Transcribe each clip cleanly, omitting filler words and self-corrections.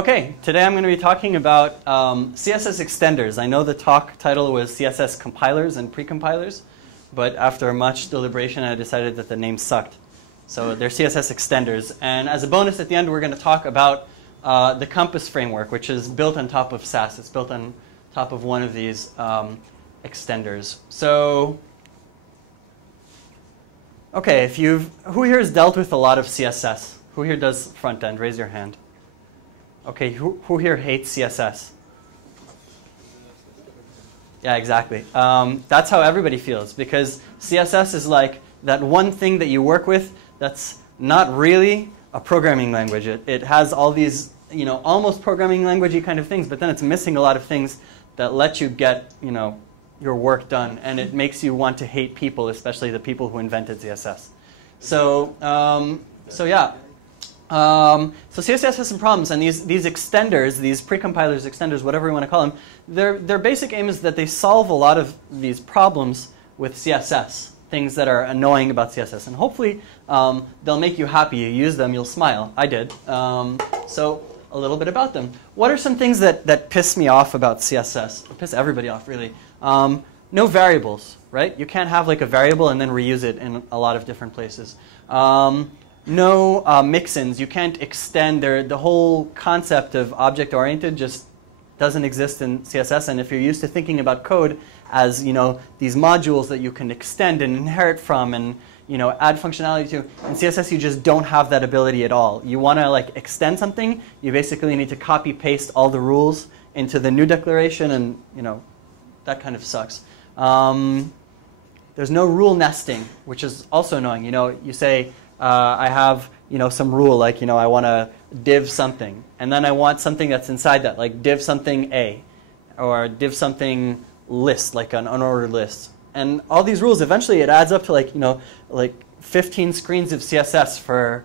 Okay, today I'm going to be talking about CSS extenders. I know the talk title was CSS compilers and precompilers, but after much deliberation I decided that the name sucked. So they're CSS extenders. And as a bonus at the end we're going to talk about the Compass framework, which is built on top of Sass. It's built on top of one of these extenders. So, okay, who here has dealt with a lot of CSS? Who here does front end? Raise your hand. Okay, who here hates CSS? Yeah, exactly. That's how everybody feels, because CSS is like that one thing that you work with that's not really a programming language. It has all these, almost programming languagey kind of things, but then it's missing a lot of things that let you get, your work done, and it makes you want to hate people, especially the people who invented CSS. So yeah. So CSS has some problems, and these extenders, these precompilers, extenders, whatever you want to call them, their basic aim is that they solve a lot of these problems with CSS, things that are annoying about CSS, and hopefully they'll make you happy. You use them, you'll smile. I did. So a little bit about them. What are some things that piss me off about CSS? Or piss everybody off, really. No variables, right? You can't have like a variable and then reuse it in a lot of different places. No mix-ins. You can't extend the whole concept of object-oriented just doesn't exist in CSS. And if you're used to thinking about code as these modules that you can extend and inherit from and add functionality to, in CSS you just don't have that ability at all. You want to like extend something, you basically need to copy paste all the rules into the new declaration, and that kind of sucks. There's no rule nesting, which is also annoying. You say I have some rule like I want to div something, and then I want something that's inside that, like div something A, or div something list, like an unordered list. And all these rules, eventually it adds up to like 15 screens of CSS for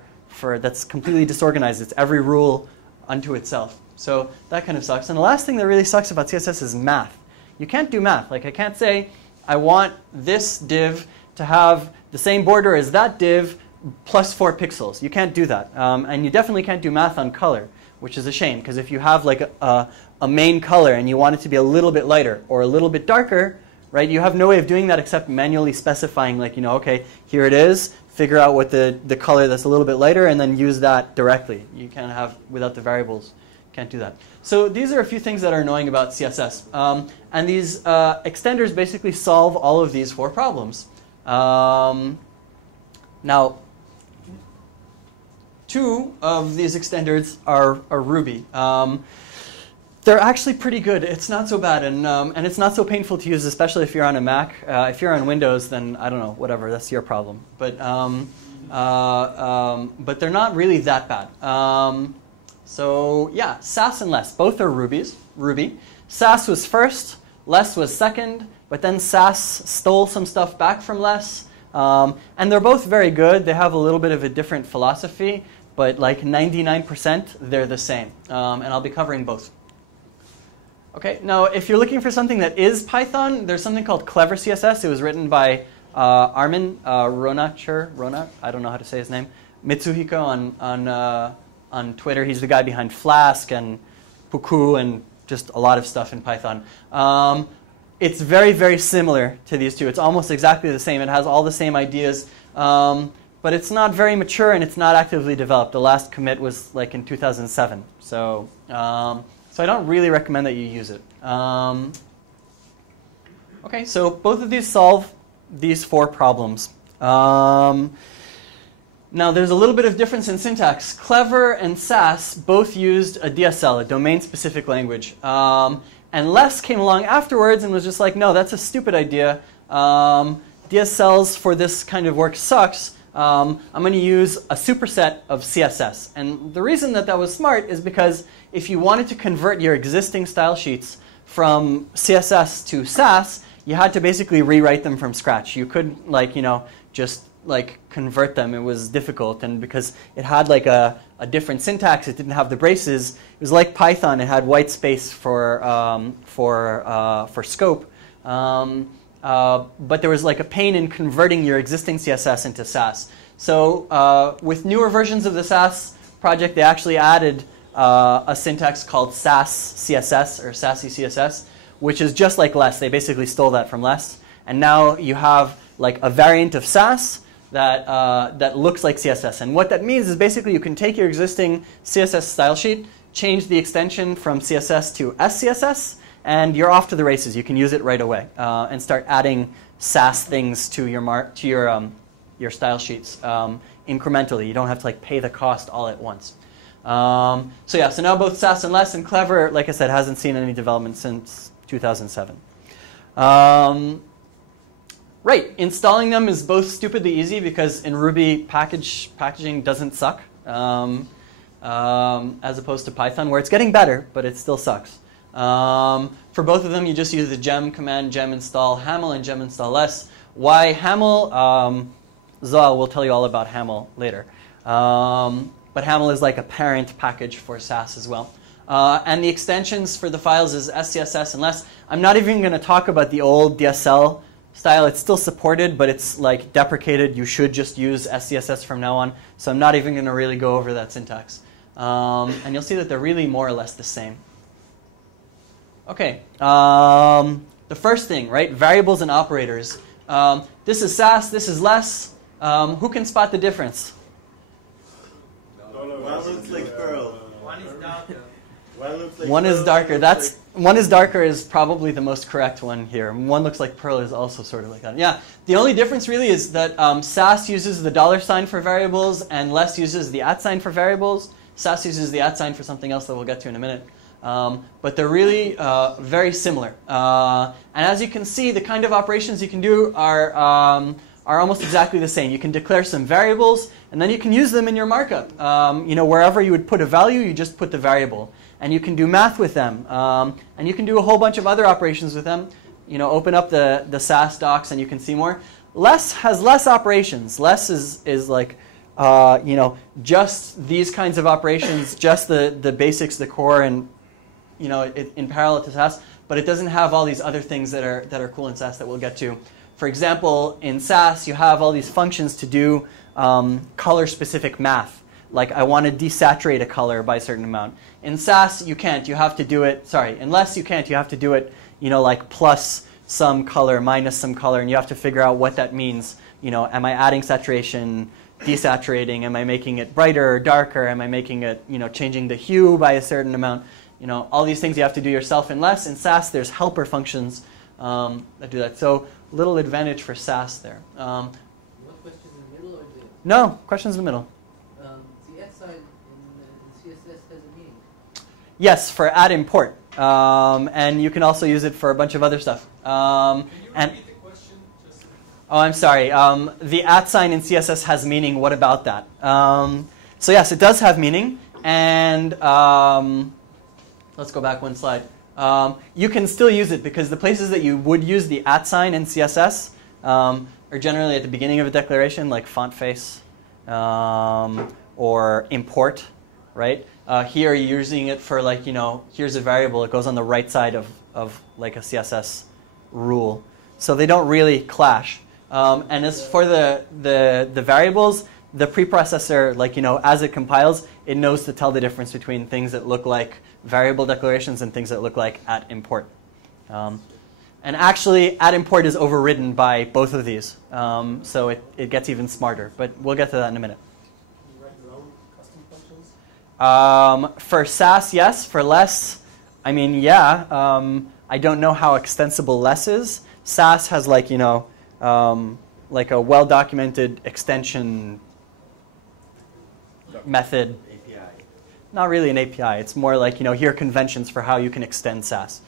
that's completely disorganized. It's every rule unto itself. So that kind of sucks. And the last thing that really sucks about CSS is math. You can't do math. Like I can't say I want this div to have the same border as that div plus 4 pixels. You can't do that. And you definitely can't do math on color, which is a shame, because if you have like a main color and you want it to be a little bit lighter or a little bit darker, right, you have no way of doing that except manually specifying, like, okay, here it is, figure out what the color that's a little bit lighter, and then use that directly. You can't have, without the variables, can't do that. So these are a few things that are annoying about CSS. And these extenders basically solve all of these 4 problems. Now, 2 of these extenders are Ruby. They're actually pretty good. It's not so bad, and it's not so painful to use, especially if you're on a Mac. If you're on Windows, then I don't know, whatever, that's your problem. But they're not really that bad. So yeah, Sass and Less, both are Ruby. Sass was first, Less was second, but then Sass stole some stuff back from Less. And they're both very good. They have a little bit of a different philosophy, but like 99% they're the same. And I'll be covering both. Okay, now if you're looking for something that is Python, there's something called Clever CSS. It was written by Armin Ronat, I don't know how to say his name, Mitsuhiko on Twitter. He's the guy behind Flask and Puku and just a lot of stuff in Python. It's very, very similar to these two. It's almost exactly the same. It has all the same ideas, but it's not very mature and it's not actively developed. The last commit was like in 2007. So I don't really recommend that you use it. Okay, so both of these solve these 4 problems. Now there's a little bit of difference in syntax. Clever and Sass both used a DSL, a domain-specific language. And Less came along afterwards and was just like, no, that's a stupid idea. DSLs for this kind of work sucks. I'm going to use a superset of CSS. And the reason that was smart is because if you wanted to convert your existing style sheets from CSS to Sass, you had to basically rewrite them from scratch. You couldn't just convert them. It was difficult, and because it had like a different syntax, it didn't have the braces. It was like Python. It had white space for scope, but there was like a pain in converting your existing CSS into Sass. So with newer versions of the Sass project, they actually added a syntax called Sass CSS or Sassy CSS, which is just like less. They basically stole that from less. And now you have like a variant of Sass that looks like CSS. And what that means is basically you can take your existing CSS style sheet, change the extension from CSS to SCSS, and you're off to the races. You can use it right away and start adding Sass things to your style sheets incrementally. You don't have to like pay the cost all at once. So yeah, so now both Sass and Less and Clever, like I said, hasn't seen any development since 2007. Right, installing them is both stupidly easy because in Ruby packaging doesn't suck as opposed to Python, where it's getting better, but it still sucks. For both of them, you just use the gem command, gem install Haml and gem install Less. Why Haml? Zoa will tell you all about Haml later. But Haml is like a parent package for Sass as well. And the extensions for the files is SCSS and Less. I'm not even going to talk about the old DSL style. It's still supported, but it's like deprecated. You should just use SCSS from now on. So I'm not even going to really go over that syntax. And you'll see that they're really more or less the same. Okay, the first thing, right? Variables and operators. This is Sass, this is Less. Who can spot the difference? One looks like Perl. One is darker. One is darker. One is darker is probably the most correct one here. One looks like Perl is also sort of like that. Yeah, the only difference really is that Sass uses the $ for variables and Less uses the @ for variables. Sass uses the @ for something else that we'll get to in a minute. But they're really very similar. And as you can see, the kind of operations you can do are almost exactly the same. You can declare some variables, and then you can use them in your markup. Wherever you would put a value, you just put the variable. And you can do math with them. And you can do a whole bunch of other operations with them. Open up the Sass docs, and you can see more. Less has less operations. Less is like, just these kinds of operations, just the basics, the core, and in parallel to Sass, but it doesn't have all these other things that are cool in Sass that we'll get to. For example, in Sass, you have all these functions to do color-specific math. Like I want to desaturate a color by a certain amount. In Sass, you can't. You have to do it. Sorry, in Less, you can't. You have to do it. Like plus some color, minus some color, and you have to figure out what that means. Am I adding saturation, desaturating? Am I making it brighter or darker? Am I making it, changing the hue by a certain amount? All these things you have to do yourself in Less. In Sass, there's helper functions that do that. So little advantage for Sass there. What question in the middle or the? No, questions in the middle. The at sign in CSS has a meaning. Yes, for add import. And you can also use it for a bunch of other stuff. Can you repeat the question? Oh, I'm sorry. The @ sign in CSS has meaning. What about that? So yes, it does have meaning. And let's go back one slide. You can still use it because the places that you would use the @ sign in CSS are generally at the beginning of a declaration, like font face or import, right? Here you're using it for like, here's a variable. It goes on the right side of like a CSS rule. So they don't really clash. And as for the variables, the preprocessor, like, as it compiles, it knows to tell the difference between things that look like variable declarations and things that look like @import. And actually, @import is overridden by both of these. So it gets even smarter. But we'll get to that in a minute. Can you write your own custom functions? For Sass, yes. For Less, I mean, yeah. I don't know how extensible Less is. Sass has like, like a well-documented extension method. API. Not really an API. It's more like, here are conventions for how you can extend Sass.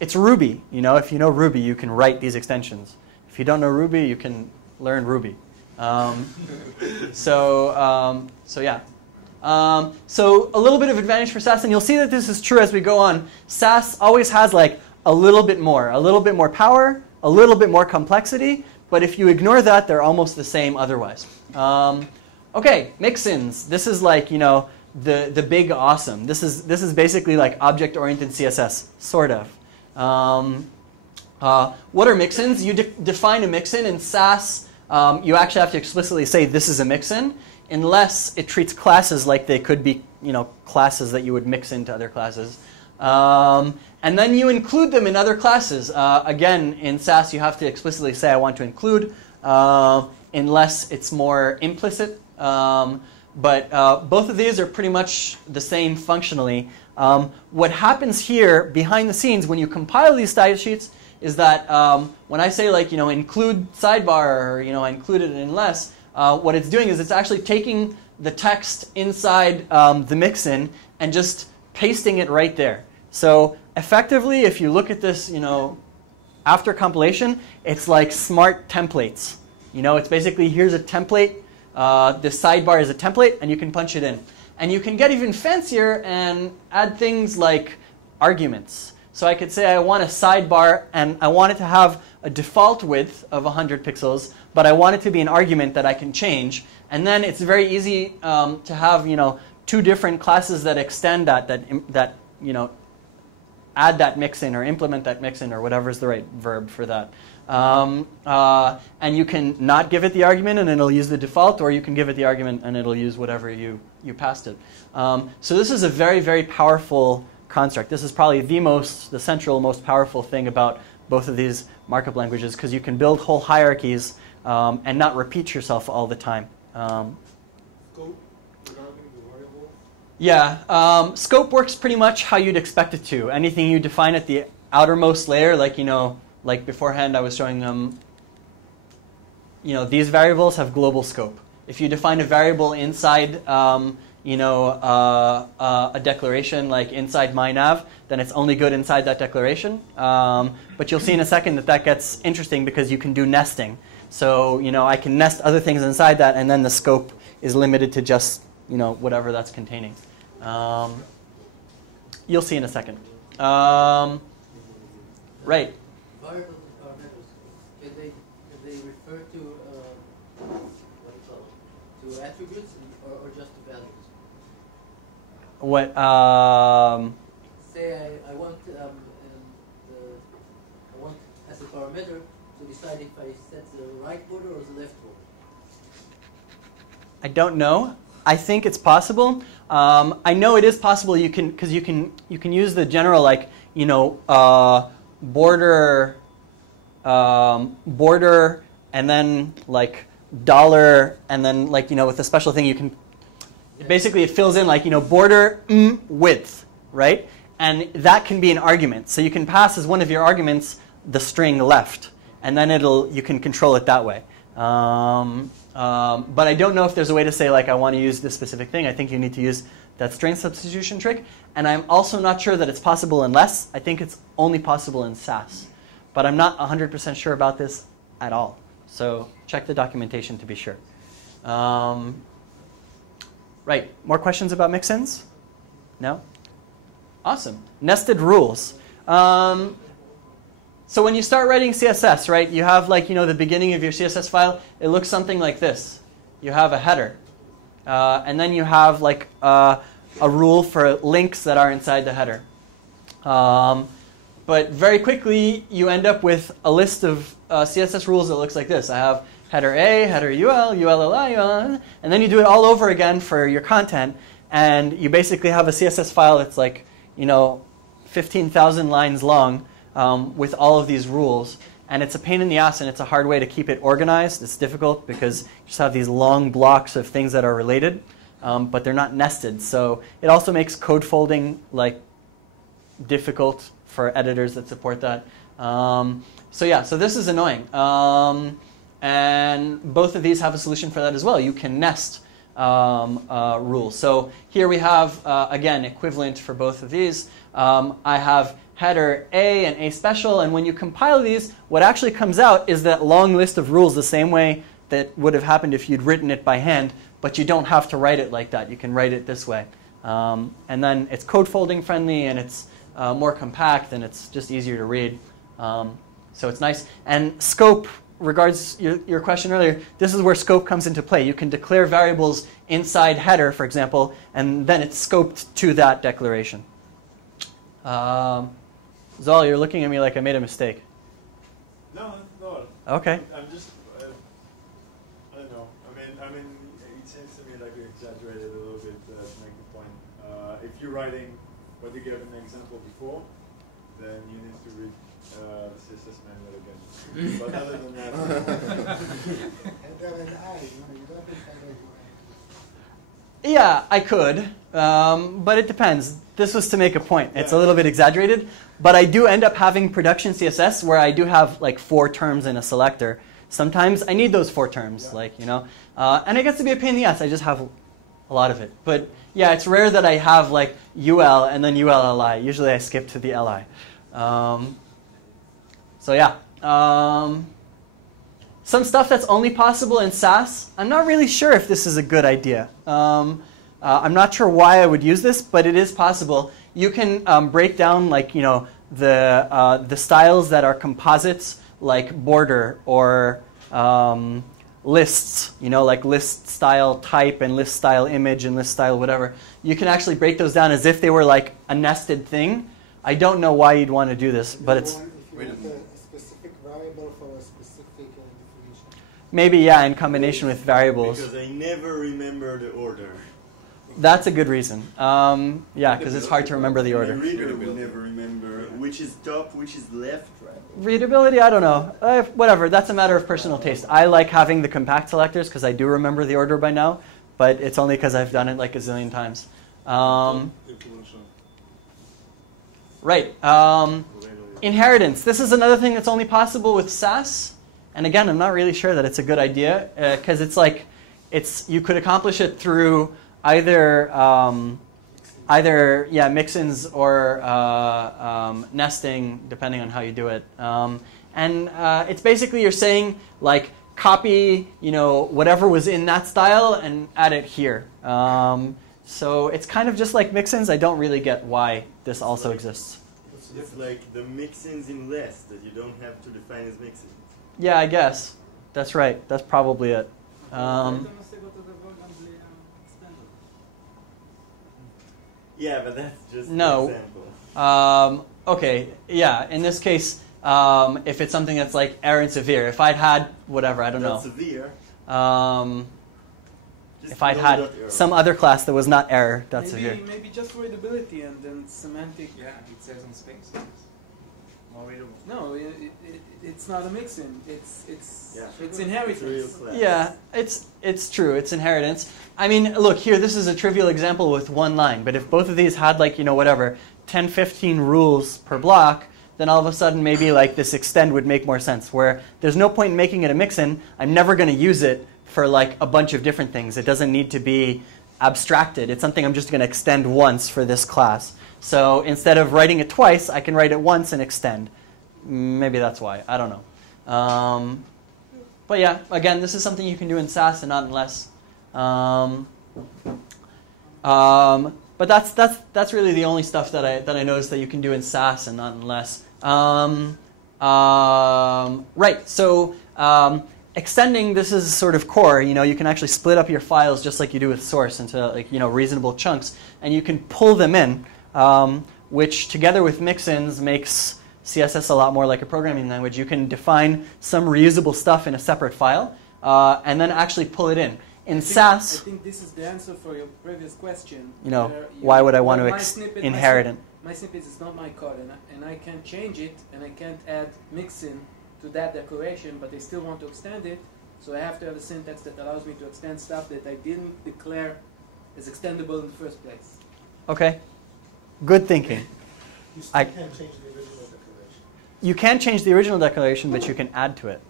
It's Ruby. If you know Ruby, you can write these extensions. If you don't know Ruby, you can learn Ruby. So yeah. So a little bit of advantage for Sass, and you'll see that this is true as we go on. Sass always has like a little bit more power, a little bit more complexity, but if you ignore that, they're almost the same otherwise. Okay, mixins. This is like, the big awesome. This is basically like object-oriented CSS, sort of. What are mixins? You define a mixin in Sass. You actually have to explicitly say this is a mixin. unless it treats classes like they could be, classes that you would mix into other classes. And then you include them in other classes. Again, in Sass, you have to explicitly say, I want to include, unless it's more implicit. But both of these are pretty much the same functionally. What happens here behind the scenes when you compile these style sheets is that when I say include sidebar or include it in unless, what it's doing is it's actually taking the text inside the mixin and just pasting it right there. So effectively, if you look at this, after compilation, it's like smart templates. It's basically here's a template. This sidebar is a template, and you can punch it in. And you can get even fancier and add things like arguments. So I could say I want a sidebar, and I want it to have a default width of 100 pixels, but I want it to be an argument that I can change. And then it's very easy to have two different classes that extend that add that mixin or implement that mixin or whatever is the right verb for that. And you can not give it the argument and it'll use the default, or you can give it the argument and it'll use whatever you passed it. So this is a very, very powerful construct. This is probably the central, most powerful thing about both of these markup languages, because you can build whole hierarchies and not repeat yourself all the time. Scope regarding the variable? Yeah, scope works pretty much how you'd expect it to. Anything you define at the outermost layer, like beforehand I was showing them, these variables have global scope. If you define a variable inside, a declaration like inside myNav, then it's only good inside that declaration. But you'll see in a second that gets interesting because you can do nesting. So, I can nest other things inside that, and then the scope is limited to just, whatever that's containing. You'll see in a second. Right. Variables and parameters, can they refer to to attributes or just to values? What? Say I want as a parameter to decide if I set the right border or the left border. I don't know. I think it's possible. I know it is possible. Because you can use the general border and then dollar and then with a special thing you can basically it fills in border width, right? And that can be an argument. So you can pass as one of your arguments the string left, and then you can control it that way. But I don't know if there's a way to say I want to use this specific thing. I think you need to use that string substitution trick. And I'm also not sure that it's possible in less. I think it's only possible in Sass. But I'm not 100% sure about this at all. So check the documentation to be sure. Right. More questions about mixins? No? Awesome. Nested rules. So when you start writing CSS, right, you have the beginning of your CSS file. It looks something like this. You have a header. And then you have a rule for links that are inside the header. But very quickly, you end up with a list of CSS rules that looks like this. I have header A, header UL, ULLI, UL, and then you do it all over again for your content. And you basically have a CSS file that's 15,000 lines long with all of these rules. And it's a pain in the ass, and it's a hard way to keep it organized. It's difficult because you just have these long blocks of things that are related, but they're not nested. So it also makes code folding difficult for editors that support that. So this is annoying. And both of these have a solution for that as well. You can nest rules. So here we have, again, equivalent for both of these. I have header A and A special, and when you compile these, what actually comes out is that long list of rules the same way that would have happened if you'd written it by hand, but you don't have to write it like that. You can write it this way. And then it's code folding friendly, and it's more compact, and it's just easier to read. So it's nice. And scope, regards your question earlier, this is where scope comes into play. You can declare variables inside header, for example, and then it's scoped to that declaration. Zal, you're looking at me like I made a mistake. No, no. Okay. I'm just, I don't know. I mean, it seems to me like you're writing what you gave an example before, then you need to read the CSS manual again. But other than that, yeah, I could, but it depends. This was to make a point. It's a little bit exaggerated, but I do end up having production CSS where I do have like 4 terms in a selector. Sometimes I need those 4 terms, like, you know, and it gets to be a pain in the ass. I just have a lot of it. But yeah, it's rare that I have like UL and then ULLI. Usually I skip to the LI. So yeah. Some stuff that's only possible in Sass, I'm not really sure if this is a good idea. I'm not sure why I would use this, but it is possible. You can break down, like, you know, the styles that are composites, like border or lists, you know, like list style type and list style image and list style whatever. You can actually break those down as if they were like a nested thing. I don't know why you'd want to do this, but it's... Maybe, yeah, in combination with variables. Because I never remember the order. That's a good reason. Yeah, because it's hard to remember the order. The reader will never remember which is top, which is left, right? Readability, I don't know. Whatever, that's a matter of personal taste. I like having the compact selectors because I do remember the order by now, but it's only because I've done it like a zillion times. Right. Inheritance. This is another thing that's only possible with Sass. And again, I'm not really sure that it's a good idea because it's like, you could accomplish it through either mix-ins or nesting, depending on how you do it. And it's basically you're saying like copy, you know, whatever was in that style and add it here. So it's kind of just like mix-ins. I don't really get why this also exists. It's like the mix-ins in less that you don't have to define as mix-ins. Yeah, I guess. That's right. That's probably it. Yeah, but that's just no. an example. Okay, yeah. In this case, if it's something that's like error and severe, if I'd had whatever, I don't know. Severe. If I'd had some other class that was not error, that's severe. Maybe just readability and then semantic. Yeah, it says on space. More readable. No, it's not a mix-in. It's inheritance. Yeah, it's true. It's inheritance. I mean, look here. This is a trivial example with one line. But if both of these had like, you know, whatever 10, 15 rules per block, then all of a sudden maybe like this extend would make more sense. Where there's no point in making it a mix-in. I'm never going to use it for like a bunch of different things. It doesn't need to be abstracted. It's something I'm just going to extend once for this class. So instead of writing it twice, I can write it once and extend. Maybe that's why. I don't know. But yeah, again, this is something you can do in Sass and not in less. But that's really the only stuff that I noticed that you can do in Sass and not in less. Right. So extending, this is sort of core. You know, you can actually split up your files just like you do with source into like, you know, reasonable chunks, and you can pull them in. Which together with mix-ins makes CSS a lot more like a programming language. You can define some reusable stuff in a separate file and then actually pull it in. In Sass, I think this is the answer for your previous question. You know, why would I want to inherit it? My snippet is not my code, and I can't change it, and I can't add mix-in to that declaration, but I still want to extend it, so I have to have a syntax that allows me to extend stuff that I didn't declare as extendable in the first place. Okay. Good thinking. You still can't change the original declaration. You can change the original declaration, but you can add to it,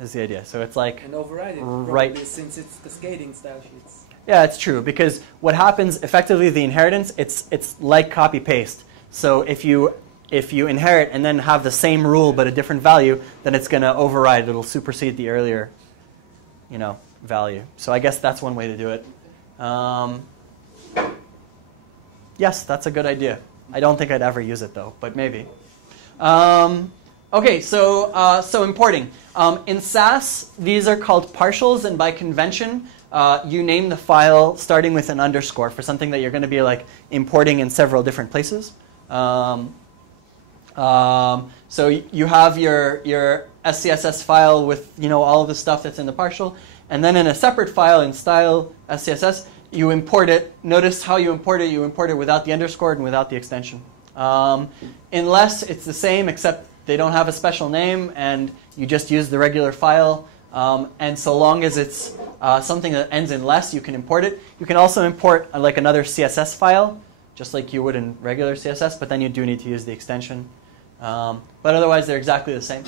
is the idea. So it's like... And override it, right. Since it's cascading style sheets. Yeah, it's true, because what happens, effectively, the inheritance, it's like copy-paste. So if you inherit and then have the same rule but a different value, then it's going to override. It'll supersede the earlier, you know, value. So I guess that's one way to do it. Yes, that's a good idea. I don't think I'd ever use it, though, but maybe. Okay, so importing. In Sass, these are called partials, and by convention, you name the file starting with an underscore for something that you're going to be like importing in several different places. So you have your SCSS file with, you know, all of the stuff that's in the partial, and then in a separate file in style SCSS, you import it. Notice how you import it. You import it without the underscore and without the extension. Unless it's the same, except they don't have a special name, and you just use the regular file. And so long as it's something that ends in less, you can import it. You can also import like another CSS file, just like you would in regular CSS, but then you do need to use the extension. But otherwise, they're exactly the same.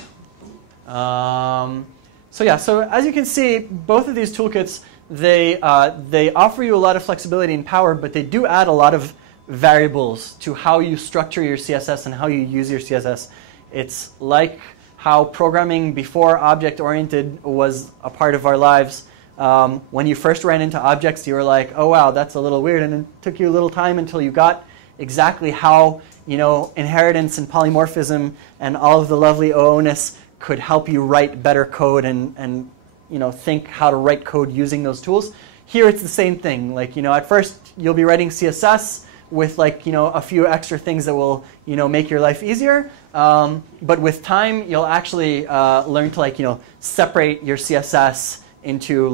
So yeah, so as you can see, both of these toolkits, they offer you a lot of flexibility and power, but they do add a lot of variables to how you structure your CSS and how you use your CSS. It's like how programming before object-oriented was a part of our lives. When you first ran into objects, you were like, oh wow, that's a little weird, and it took you a little time until you got exactly how inheritance and polymorphism and all of the lovely OO-ness could help you write better code and think how to write code using those tools. Here it's the same thing. Like, at first you'll be writing CSS with a few extra things that will make your life easier. But with time, you'll actually learn to separate your CSS into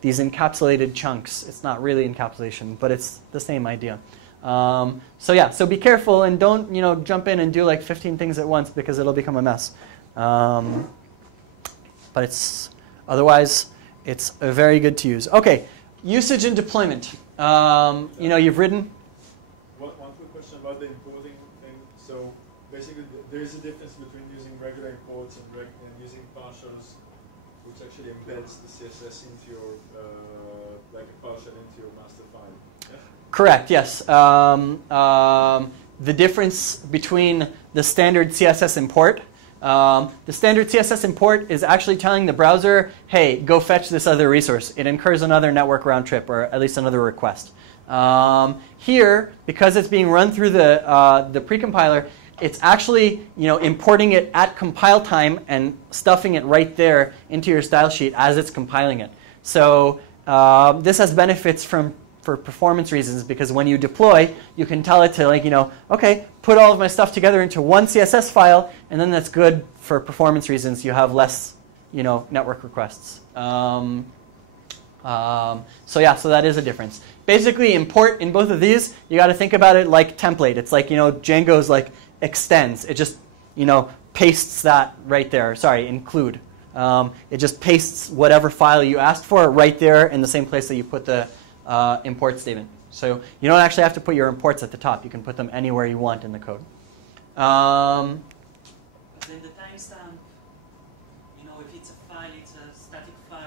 these encapsulated chunks. It's not really encapsulation, but it's the same idea. So yeah, so be careful and don't jump in and do like 15 things at once because it'll become a mess. But otherwise it's very good to use. Okay, usage and deployment. You've written. One quick question about the importing thing. So basically, there is a difference between using regular imports and using partials, which actually embeds the CSS into your like a partial into your master file. Yeah? Correct. Yes. The difference between the standard CSS import. The standard CSS import is actually telling the browser, hey, go fetch this other resource. It incurs another network round trip, or at least another request. Here, because it's being run through the precompiler, it's actually importing it at compile time and stuffing it right there into your style sheet as it's compiling it. So this has benefits for performance reasons, because when you deploy, you can tell it to okay, put all of my stuff together into one CSS file, and then that's good for performance reasons. You have less network requests. So yeah, so that is a difference. Basically, import in both of these, you got to think about it like template. It's like Django's like extends. It just pastes that right there. Sorry, include. It just pastes whatever file you asked for right there in the same place that you put the import statement. So you don't actually have to put your imports at the top. You can put them anywhere you want in the code. But then the timestamp, if it's a file, it's a static file,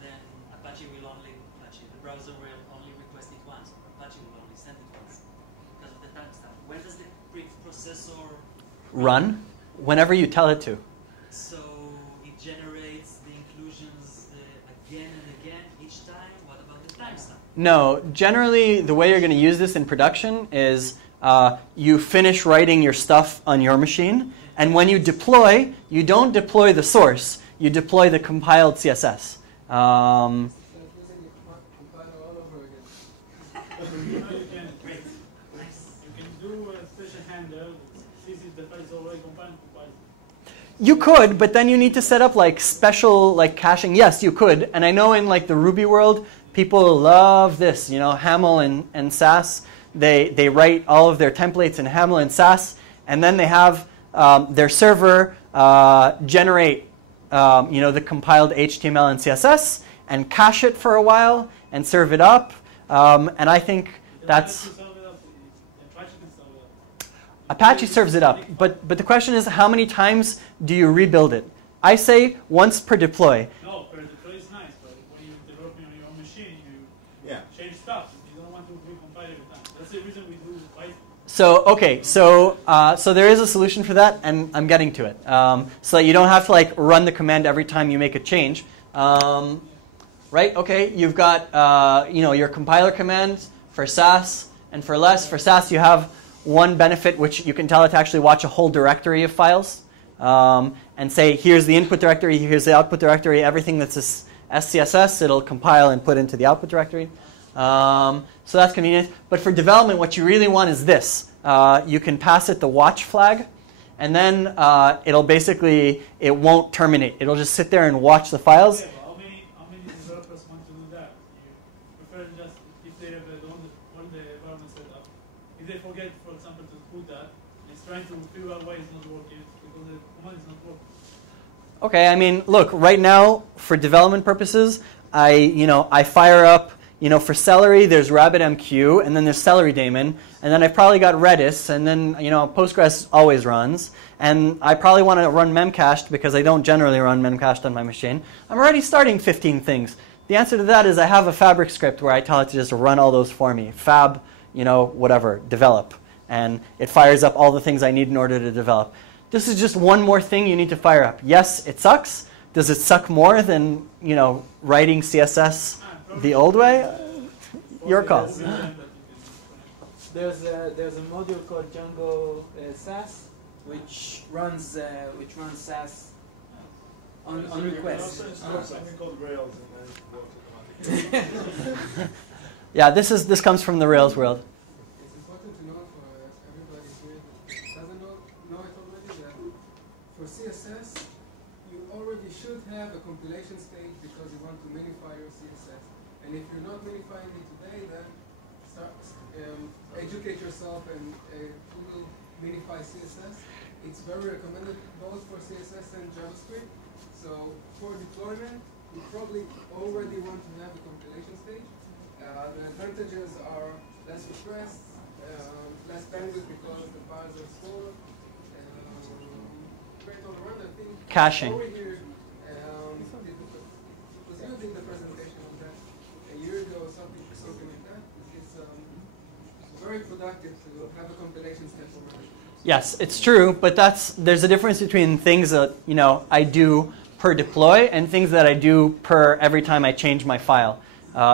then Apache will the browser will only request it once. Apache will only send it once because of the timestamp. When does the processor run? Whenever you tell it to. So it generates the inclusions again and again each time. What about the timestamp? No, generally the way you're going to use this in production is you finish writing your stuff on your machine, and when you deploy, you don't deploy the source, you deploy the compiled CSS. You can do a special handle, sees if the file is already compiled. You could, but then you need to set up like special caching. Yes, you could, and I know in the Ruby world, people love this. Haml and Sass, they write all of their templates in Haml and Sass, and then they have their server generate the compiled HTML and CSS and cache it for a while and serve it up. And I think that's Apache serves it up. But the question is, how many times do you rebuild it? I say once per deploy. No, per deploy is nice, but when you're developing on your own machine, you change stuff. You don't want to recompile every time. That's the reason we do Python. So okay, so there is a solution for that, and I'm getting to it. So that you don't have to run the command every time you make a change. Right? Okay, you've got your compiler commands for Sass and for less. For Sass, you have one benefit, which you can tell it to actually watch a whole directory of files and say, here's the input directory, here's the output directory, everything that's SCSS, it'll compile and put into the output directory. So that's convenient. But for development, what you really want is this. You can pass it the watch flag, and then it won't terminate. It'll just sit there and watch the files. Okay, but how many developers want to do that? You prefer just if example, to put that. It's trying to figure out why it's not working because the command is not working. Okay, I mean, look, right now, for development purposes, I fire up, for celery, there's RabbitMQ, and then there's celery daemon, and then I've probably got Redis, and then, Postgres always runs, and I probably want to run memcached because I don't generally run memcached on my machine. I'm already starting 15 things. The answer to that is I have a Fabric script where I tell it to just run all those for me. Fab, whatever, develop. And it fires up all the things I need in order to develop. This is just one more thing you need to fire up. Yes, it sucks. Does it suck more than, writing CSS the old way? Your call. There's a module called Django SAS, which runs SAS on request. Something called Rails, and then it works automatically. Yeah, this comes from the Rails world. It's important to know for everybody here that doesn't know it already that for CSS you already should have a compilation stage because you want to minify your CSS. And if you're not minifying it today, then start educate yourself and Google minify CSS. It's very recommended both for CSS and JavaScript. So for deployment, you probably already want to have a compilation stage. The advantages are less requests, less bandwidth because the files are smaller. Great all around, I think. Caching. Over here, was using the presentation of that a year ago, something like that. It's very productive to have a compilation step already. Yes, it's true, but there's a difference between things that I do per deploy and things that I do per every time I change my file.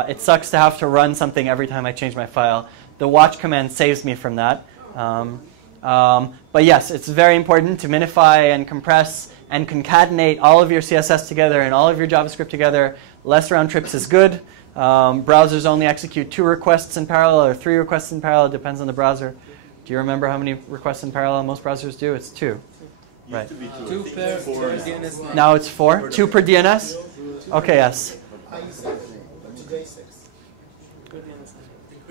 It sucks to have to run something every time I change my file. The watch command saves me from that. But yes, it's very important to minify and compress and concatenate all of your CSS together and all of your JavaScript together. Less round trips is good. Browsers only execute 2 requests in parallel or 3 requests in parallel. It depends on the browser. Do you remember how many requests in parallel most browsers do? It's 2. Right. 2 per DNS. Now it's 4? 2 per DNS? Okay, yes.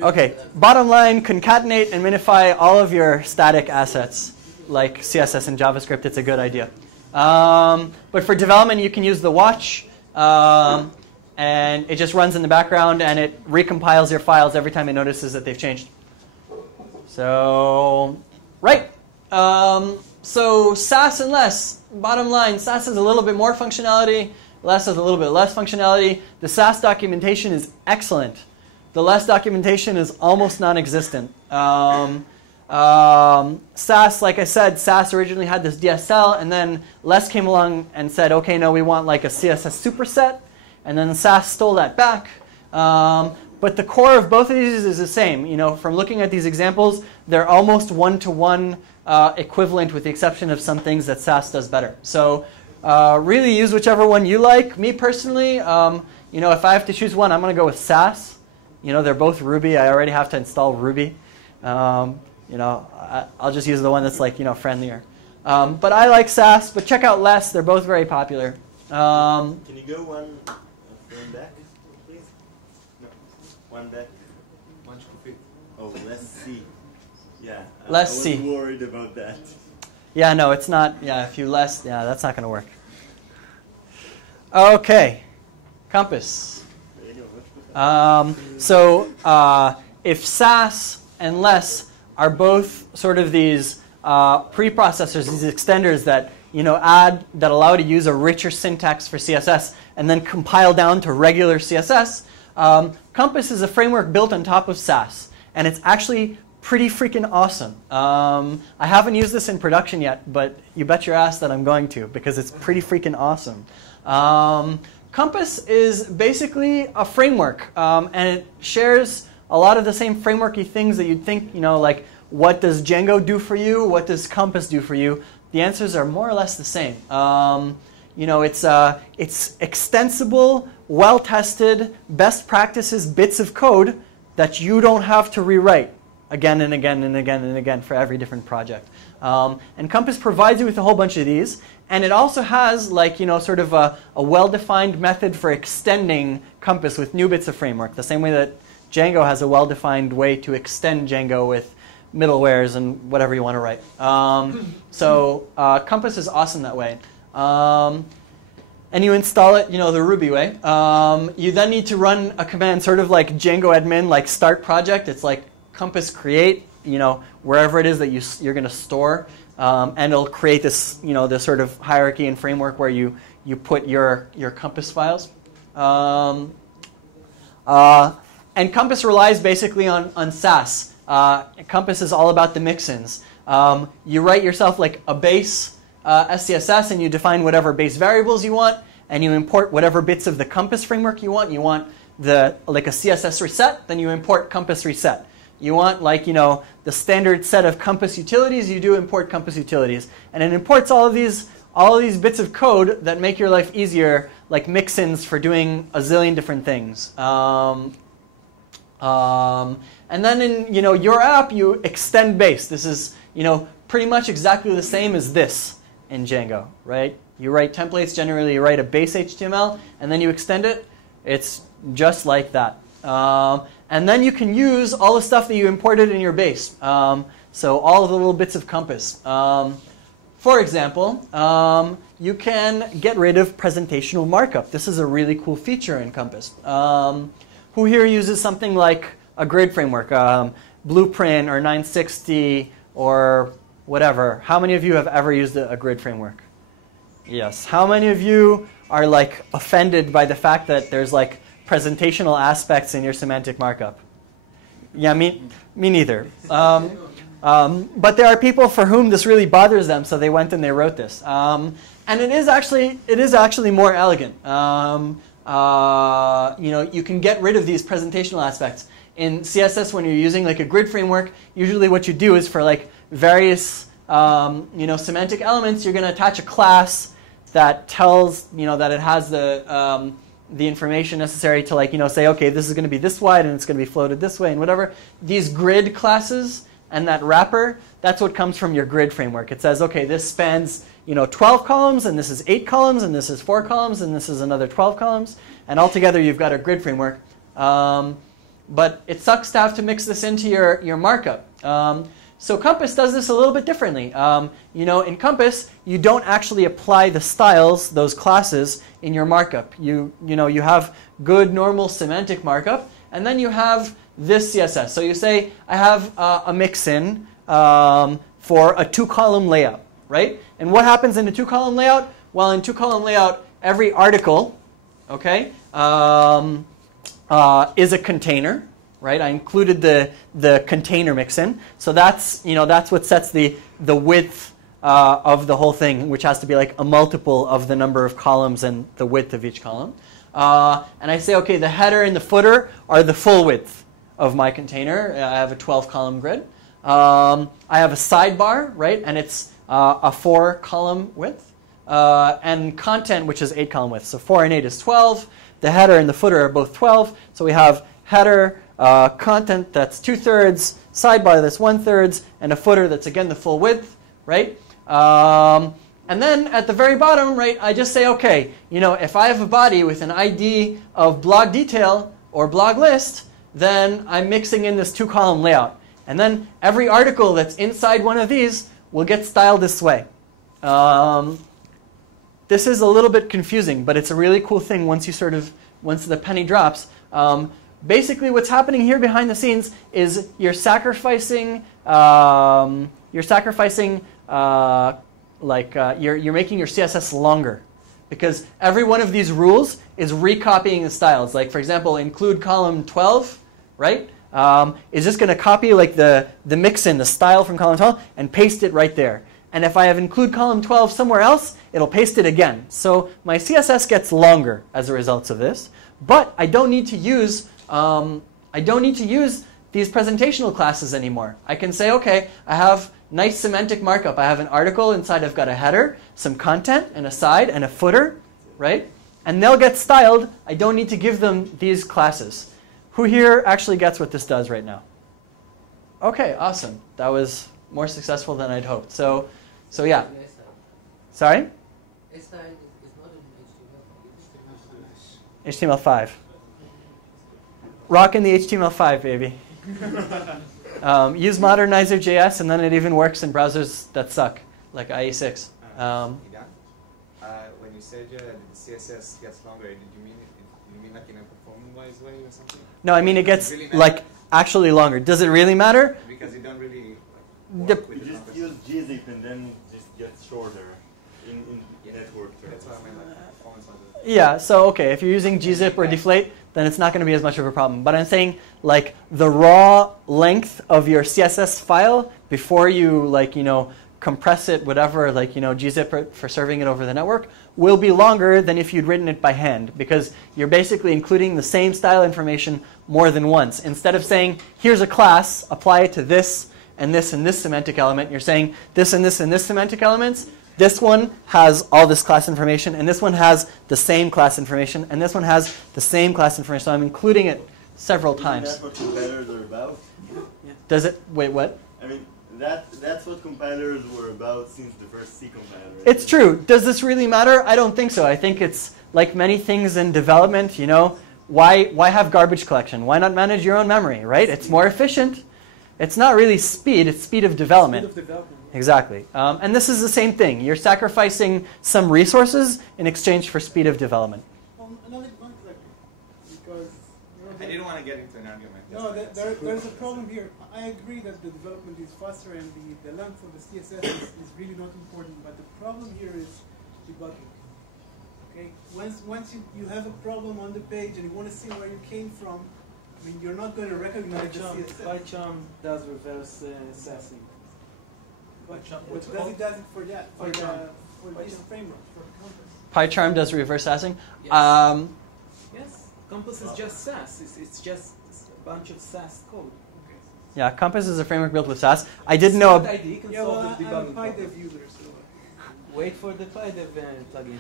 Okay, bottom line, concatenate and minify all of your static assets like CSS and JavaScript. It's a good idea. But for development, you can use the watch, and it just runs in the background, and it recompiles your files every time it notices that they've changed. So, right. So SAS and less. Bottom line, SAS has a little bit more functionality. Less has a little bit less functionality. The SAS documentation is excellent. The less documentation is almost non-existent. SAS, like I said, SAS originally had this DSL, and then less came along and said, okay, no, we want like a CSS superset, and then SAS stole that back. But the core of both of these is the same. From looking at these examples, they're almost one-to-one equivalent, with the exception of some things that SAS does better. So really use whichever one you like. Me personally, if I have to choose one, I'm going to go with SAS. They're both Ruby. I already have to install Ruby. I'll just use the one that's friendlier. But I like SAS. But check out less. They're both very popular. Can you go one back, please? No, one back. Oh, let's see. Yeah. Let's I was see. worried about that. Yeah, no, it's not. Yeah, if you less, yeah, that's not going to work. Okay, Compass. If SAS and less are both sort of these preprocessors, these extenders that that allow to use a richer syntax for CSS and then compile down to regular CSS, Compass is a framework built on top of SAS, and it's actually pretty freaking awesome. I haven't used this in production yet, but you bet your ass that I'm going to, because it's pretty freaking awesome. Compass is basically a framework, and it shares a lot of the same frameworky things that you'd think, like what does Django do for you? What does Compass do for you? The answers are more or less the same. It's extensible, well-tested, best practices bits of code that you don't have to rewrite again and again and again and again for every different project. And Compass provides you with a whole bunch of these. And it also has sort of a well-defined method for extending Compass with new bits of framework, the same way that Django has a well-defined way to extend Django with middlewares and whatever you want to write. So Compass is awesome that way. And you install it, the Ruby way. You then need to run a command, sort of like Django admin, like start project. It's like Compass create, wherever it is that you're going to store, and it'll create this, this sort of hierarchy and framework where you put your Compass files. And Compass relies basically on Sass. Compass is all about the mixins. You write yourself like a base SCSS, and you define whatever base variables you want, and you import whatever bits of the Compass framework you want. You want like a CSS reset, then you import Compass reset. You want the standard set of Compass utilities, you do import Compass utilities, and it imports all of these bits of code that make your life easier, like mixins for doing a zillion different things. And then in your app, you extend base. This is pretty much exactly the same as this in Django, right? You write templates. Generally, you write a base HTML, and then you extend it. It's just like that. And then you can use all the stuff that you imported in your base. So all of the little bits of Compass. For example, you can get rid of presentational markup. This is a really cool feature in Compass. Who here uses something like a grid framework, Blueprint or 960 or whatever? How many of you have ever used a grid framework? Yes. How many of you are like offended by the fact that there's like presentational aspects in your semantic markup? Yeah, me neither. But there are people for whom this really bothers them, so they went and they wrote this. And it is actually more elegant. You can get rid of these presentational aspects. In CSS, when you're using like a grid framework, usually what you do is for like various semantic elements, you're going to attach a class that tells that it has the information necessary to say, okay, this is going to be this wide and it's going to be floated this way and whatever. These grid classes and that wrapper, that's what comes from your grid framework. It says, okay, this spans 12 columns, and this is 8 columns, and this is 4 columns, and this is another 12 columns, and altogether you've got a grid framework. But it sucks to have to mix this into your markup. So Compass does this a little bit differently. In Compass, you don't actually apply the styles, those classes, in your markup. You have good normal semantic markup, and then you have this CSS. So you say, I have a mixin for a 2-column layout, right? And what happens in a 2-column layout? Well, in 2-column layout, every article, okay, is a container, right? I included the container mixin. So that's what sets the width of the whole thing, which has to be like a multiple of the number of columns and the width of each column. And I say, okay, the header and the footer are the full width of my container. I have a 12-column grid. I have a sidebar, right? And it's a 4-column width. And content, which is 8-column width. So 4 and 8 is 12. The header and the footer are both 12. So we have header, content that's 2/3, sidebar that's 1/3, and a footer that's again the full width, right? And then at the very bottom, right, I just say, okay, if I have a body with an ID of blog detail or blog list, then I'm mixing in this 2-column layout. And then every article that's inside one of these will get styled this way. This is a little bit confusing, but it's a really cool thing once the penny drops. Basically, what's happening here behind the scenes is you're making your CSS longer, because every one of these rules is recopying the styles. Like, for example, include column 12, right? Is just going to copy like the mixin, the style from column 12, and paste it right there. And if I have include column 12 somewhere else, it'll paste it again. So my CSS gets longer as a result of this. But I don't need to use these presentational classes anymore. I can say, okay, I have nice semantic markup. I have an article inside. I've got a header, some content, and a side, and a footer, right? And they'll get styled. I don't need to give them these classes. Who here actually gets what this does right now? Okay, awesome. That was more successful than I'd hoped. So yeah. Sorry? S side is not in HTML5. Rocking the HTML5, baby. Use Modernizer.js, and then it even works in browsers that suck, like IE6. Idan, when you said the CSS gets longer, did you mean like in a performance-wise way or something? No, I mean it gets like actually longer. Does it really matter? Because you don't really work with You just use gzip and then it just gets shorter in network terms. That's what I meant, like performance-wise. Yeah, so okay, if you're using gzip or deflate, then it's not going to be as much of a problem. But I'm saying like the raw length of your CSS file before you like, you know, compress it, whatever, like, you know, gzip for serving it over the network, will be longer than if you'd written it by hand, because you're basically including the same style information more than once. Instead of saying, here's a class, apply it to this and this and this semantic element, you're saying this and this and this semantic elements. This one has all this class information, and this one has the same class information, and this one has the same class information. So I'm including it several times. Isn't that what compilers are about? Yeah. Does it? Wait, what? I mean, that's what compilers were about since the first C compiler. It's true. Does this really matter? I don't think so. I think it's like many things in development, you know, why have garbage collection? Why not manage your own memory, right? It's more efficient. It's not really speed, it's speed of development. Speed of development. Exactly. And this is the same thing. You're sacrificing some resources in exchange for speed of development. Another one, because I didn't want to get into an argument. No, there's a problem here. I agree that the development is faster and the length of the CSS is really not important, but the problem here is debugging. Okay, once you have a problem on the page and you want to see where you came from, I mean, you're not going to recognize the CSS. PyCharm does reverse sassing. But does it for that? For this framework, for Compass? PyCharm does reverse sassing. Yes. Yes, Compass is just Sass. It's just a bunch of Sass code. Okay. Yeah, Compass is a framework built with Sass. I didn't know. I'm a PyDev user, so wait for the PyDev plugin.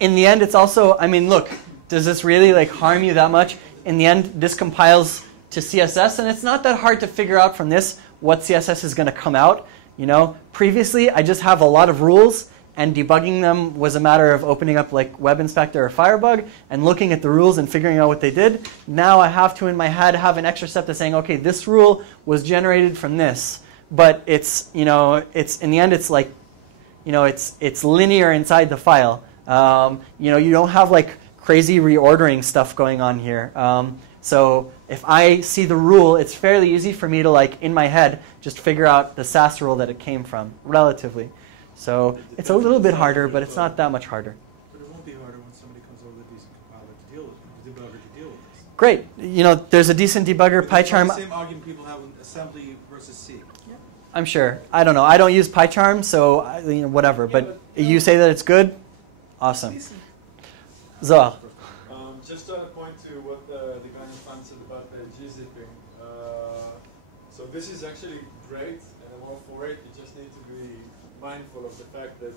In the end, it's also. I mean, look. Does this really like harm you that much? In the end, this compiles to CSS, and it's not that hard to figure out from this what CSS is going to come out. You know, previously I just have a lot of rules, and debugging them was a matter of opening up like Web Inspector or Firebug and looking at the rules and figuring out what they did. Now I have to in my head have an extra step to saying, okay, this rule was generated from this, but it's, you know, it's in the end it's like, you know, it's linear inside the file. You know, you don't have like crazy reordering stuff going on here. So if I see the rule, it's fairly easy for me to, like, in my head, just figure out the Sass rule that it came from, relatively. So it's a little bit harder, but it's not that much harder. But it won't be harder when somebody comes over with a decent compiler to deal with, debugger to deal with this. Great. You know, there's a decent debugger, PyCharm. The same argument people have with assembly versus C. Yeah. I'm sure. I don't know. I don't use PyCharm, so you know, whatever. Yeah, but you say that it's good? Awesome. Zohar. Just to point to what the guy in front said about the gzipping. So this is actually great, and I'm all for it. You just need to be mindful of the fact that,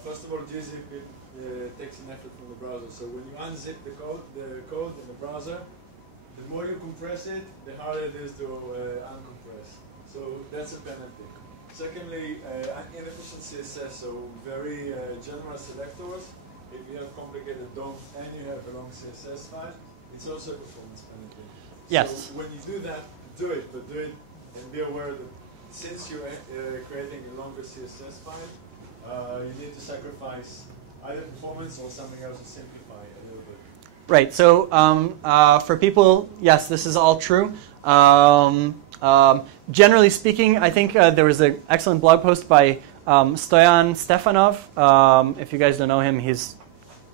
first of all, gzip takes an effort from the browser. So when you unzip the code in the browser, the more you compress it, the harder it is to uncompress. So that's a penalty. Secondly, inefficient CSS, so very general selectors. If you have complicated DOM and you have a long CSS file, it's also a performance penalty. Yes. So when you do that, do it, but do it and be aware that since you're creating a longer CSS file, you need to sacrifice either performance or something else to simplify a little bit. Right. So for people, yes, this is all true. Generally speaking, I think there was an excellent blog post by Stoyan Stefanov. If you guys don't know him, he's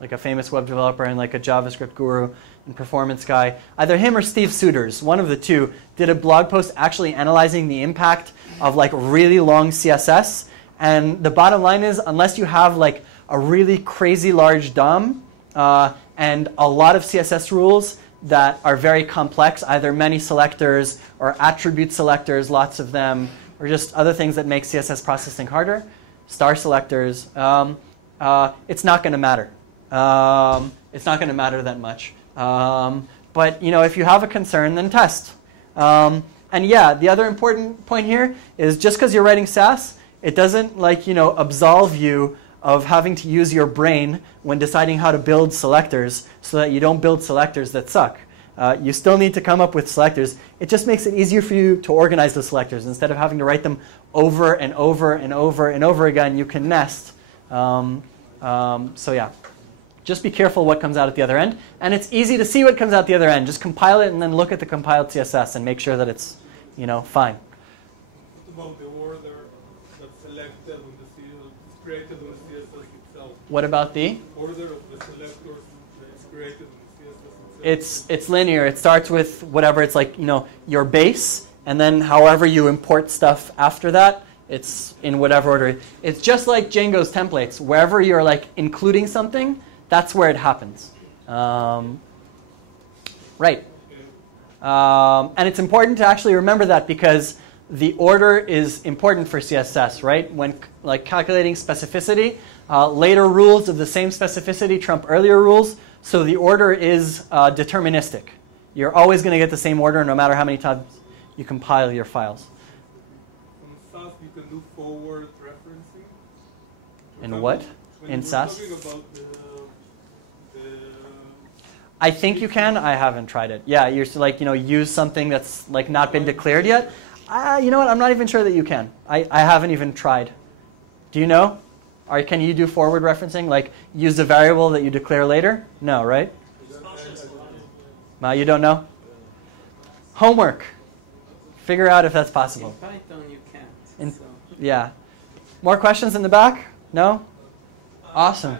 like a famous web developer and like a JavaScript guru and performance guy. Either him or Steve Souders, one of the two, did a blog post actually analyzing the impact of like really long CSS. And the bottom line is, unless you have like a really crazy large DOM and a lot of CSS rules that are very complex, either many selectors or attribute selectors, lots of them, or just other things that make CSS processing harder, star selectors, it's not going to matter. It's not going to matter that much. But you know, if you have a concern, then test. And yeah, the other important point here is just because you're writing Sass, it doesn't like, you know, absolve you of having to use your brain when deciding how to build selectors so that you don't build selectors that suck. You still need to come up with selectors. It just makes it easier for you to organize the selectors. Instead of having to write them over and over and over and over again, you can nest. So yeah, just be careful what comes out at the other end. And it's easy to see what comes out the other end. Just compile it and then look at the compiled CSS and make sure that it's, fine. What about the order that's selected when the field is created on the CSS itself? What about the order of the selectors that is created on the CSS itself? It's linear. It starts with whatever. It's like, your base, and then however you import stuff after that, it's in whatever order. It's just like Django's templates. Wherever you're like including something, that's where it happens. Right. And it's important to actually remember that because the order is important for CSS, right? When like calculating specificity, later rules of the same specificity trump earlier rules, so the order is deterministic. You're always going to get the same order no matter how many times you compile your files. In SAS, you can do forward referencing. In what? In SAS? Talking about I think you can. I haven't tried it. Yeah, you're like, use something that's like not been declared yet. You know what? I'm not even sure that you can. I haven't even tried. Do you know? Or can you do forward referencing? Like use a variable that you declare later? No, right? You don't know? Homework. Figure out if that's possible. In Python you can't. Yeah. More questions in the back? No? Awesome.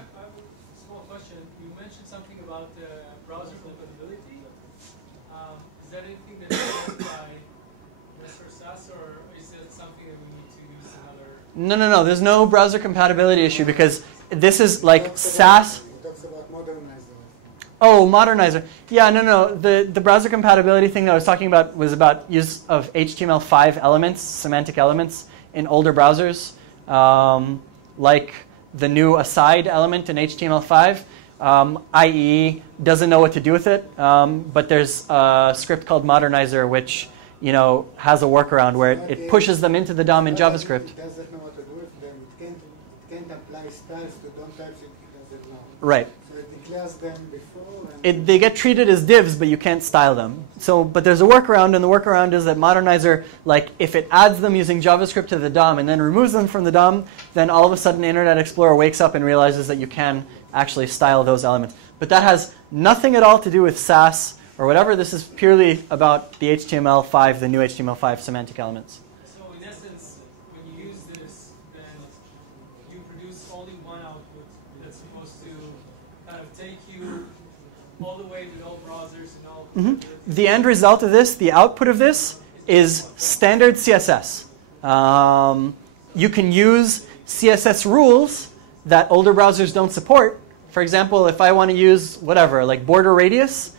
Small question. You mentioned something about browser compatibility. Is that anything that is done by Western SAS, or is it something that we need to use another? No. There's no browser compatibility issue because this is like SAS. It talks about modernizer. Oh, modernizer. Yeah, no. The browser compatibility thing that I was talking about was about use of HTML5 elements, semantic elements, in older browsers, like the new aside element in HTML5. IE doesn't know what to do with it, but there's a script called Modernizer which has a workaround where it pushes them into the DOM in JavaScript. It doesn't know what to do with them. It can't apply styles to DOM types it doesn't know. Right. So it declares them before. They get treated as divs, but you can't style them. But there's a workaround, and the workaround is that Modernizer, like if it adds them using JavaScript to the DOM and then removes them from the DOM, then all of a sudden Internet Explorer wakes up and realizes that you can actually style those elements. But that has nothing at all to do with SAS or whatever. This is purely about the HTML5, the new HTML5 semantic elements. So in essence, when you use this, then you produce only one output that's supposed to kind of take you all the way to all browsers and all. The end result of this, the output of this, is standard CSS. You can use CSS rules that older browsers don't support. For example, if I want to use whatever, like border radius,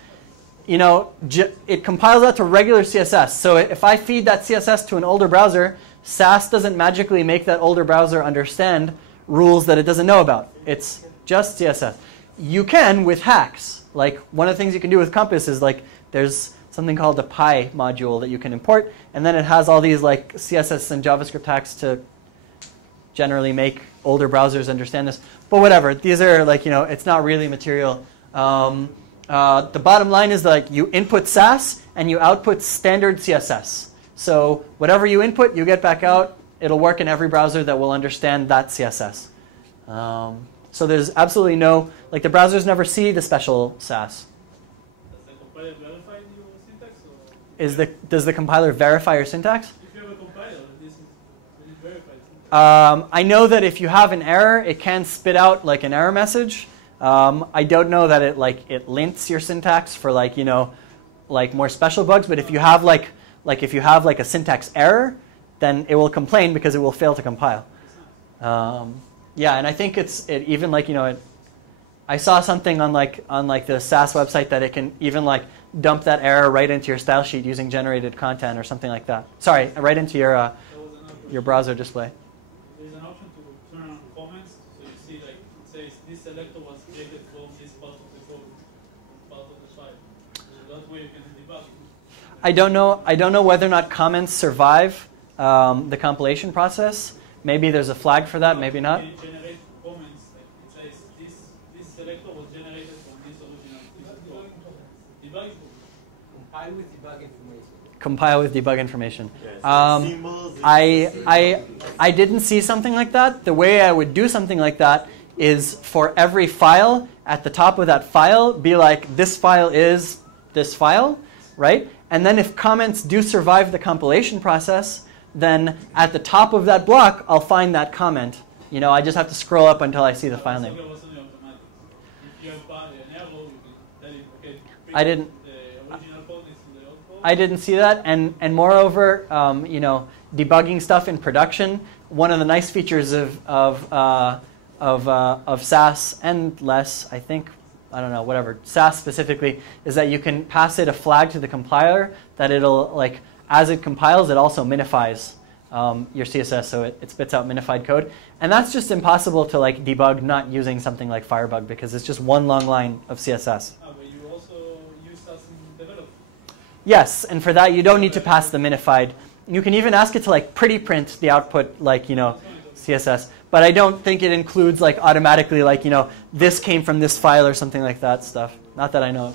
it compiles out to regular CSS. So if I feed that CSS to an older browser, SAS doesn't magically make that older browser understand rules that it doesn't know about. It's just CSS. You can with hacks. Like one of the things you can do with Compass is like there's something called a Py module that you can import, and then it has all these like CSS and JavaScript hacks to generally make older browsers understand this. But whatever, these are like, it's not really material. The bottom line is like you input SAS and you output standard CSS. So whatever you input, you get back out. It'll work in every browser that will understand that CSS. So there's absolutely no, like the browsers never see the special SAS. Does the compiler verify your syntax? Does the compiler verify your syntax? If you have a compiler, this is verified. I know that if you have an error, it can spit out like an error message. I don't know that it lints your syntax for like more special bugs. But if you have like a syntax error, then it will complain because it will fail to compile. Yeah, and I think even like I saw something on the SAS website that it can even like dump that error right into your style sheet using generated content or something like that. Sorry, right into your browser display. There's an option to turn on comments, so you see like it says this selector was created from this part of the code, part of the file. So that way you can debug it. I don't know whether or not comments survive the compilation process. Maybe there's a flag for that, maybe not. You generate comments, like it says this selector was generated from this original code. Debug it. Compile with debug information. Compile with debug information. Yes, I didn't see something like that. The way I would do something like that is for every file, at the top of that file, be like, this file is this file, right? And then if comments do survive the compilation process, then at the top of that block, I'll find that comment. You know, I just have to scroll up until I see the file name. I didn't see that, and moreover, you know, debugging stuff in production. One of the nice features of SAS and less, I think, I don't know, whatever, SAS specifically, is that you can pass it a flag to the compiler that it'll, like, as it compiles, it also minifies your CSS, so it spits out minified code. And that's just impossible to, like, debug not using something like Firebug, because it's just one long line of CSS. But you also use SAS in development. Yes, and for that you don't need to pass the minified. You can even ask it to, like, pretty print the output, like, you know, CSS. But I don't think it includes, like, automatically, like, you know, this came from this file or something like that stuff. Not that I know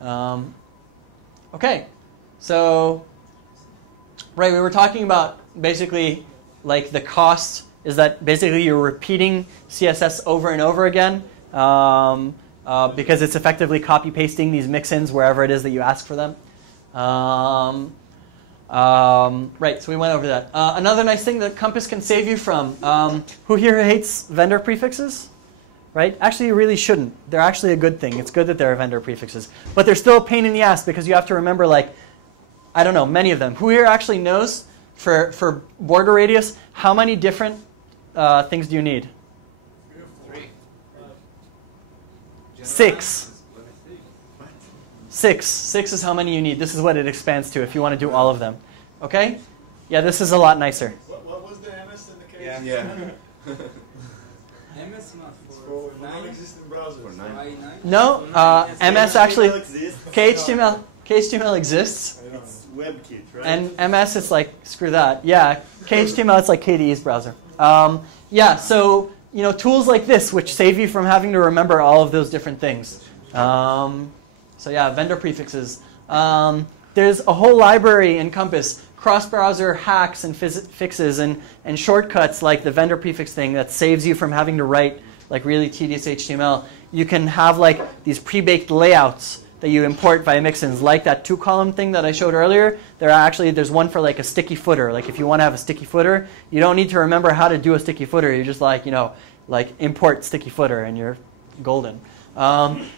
of. Okay, so, right, we were talking about basically, like, the cost is that basically you're repeating CSS over and over again because it's effectively copy-pasting these mix-ins wherever it is that you ask for them. Right, so we went over that. Another nice thing that Compass can save you from. Who here hates vendor prefixes? Right? Actually, you really shouldn't. They're actually a good thing. It's good that there are vendor prefixes. But they're still a pain in the ass because you have to remember, like, I don't know, many of them. Who here actually knows for border radius, how many different things do you need? 3. 6. 6. 6 is how many you need. This is what it expands to if you want to do all of them. Okay? Yeah, this is a lot nicer. What was the MS in the case? Yeah. MS not for non-existent browsers. No, MS actually, KHTML exists. It's WebKit, right? And MS is like, screw that. Yeah, KHTML, it's like KDE's browser. Yeah, so, you know, tools like this, which save you from having to remember all of those different things. So yeah, vendor prefixes. There's a whole library in Compass, cross-browser hacks and fixes and shortcuts like the vendor prefix thing that saves you from having to write like really tedious HTML. You can have like these pre-baked layouts that you import via mixins, like that 2-column thing that I showed earlier. There's one for like a sticky footer. Like if you want to have a sticky footer, you don't need to remember how to do a sticky footer. You just like, you know, like import sticky footer and you're golden.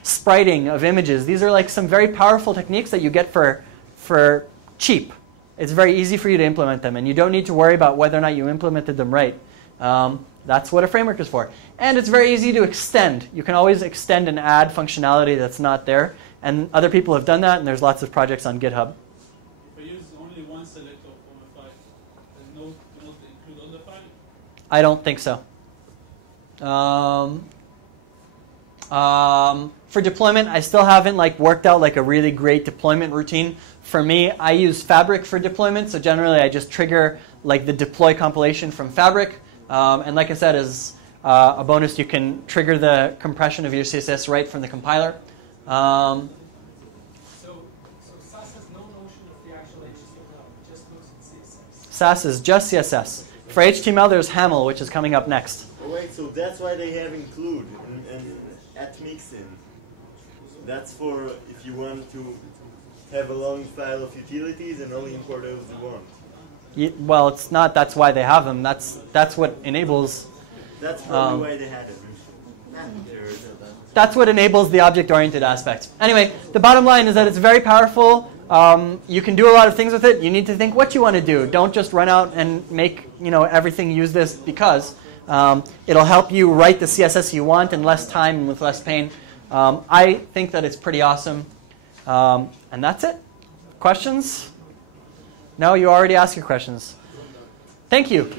Spriting of images. These are like some very powerful techniques that you get for cheap. It's very easy for you to implement them, and you don't need to worry about whether or not you implemented them right. That's what a framework is for. And it's very easy to extend. You can always extend and add functionality that's not there. And other people have done that, and there's lots of projects on GitHub. If I use only one selector from a file, there's no include all the file? I don't think so. For deployment, I still haven't like worked out like a really great deployment routine. For me, I use Fabric for deployment, so generally I just trigger like the deploy compilation from Fabric. And like I said, as a bonus, you can trigger the compression of your CSS right from the compiler. So SAS has no notion of the actual HTML, it just looks at CSS. SAS is just CSS. For HTML, there's Haml, which is coming up next. Oh wait, so that's why they have include and at mixin. That's for if you want to have a long file of utilities and only import those you want. Well, it's not. That's why they have them. That's what enables. That's probably why they had it. That's what enables the object-oriented aspect. Anyway, the bottom line is that it's very powerful. You can do a lot of things with it. You need to think what you want to do. Don't just run out and make everything use this because it'll help you write the CSS you want in less time and with less pain. I think that it's pretty awesome. And that's it. Questions? No, you already asked your questions. Thank you.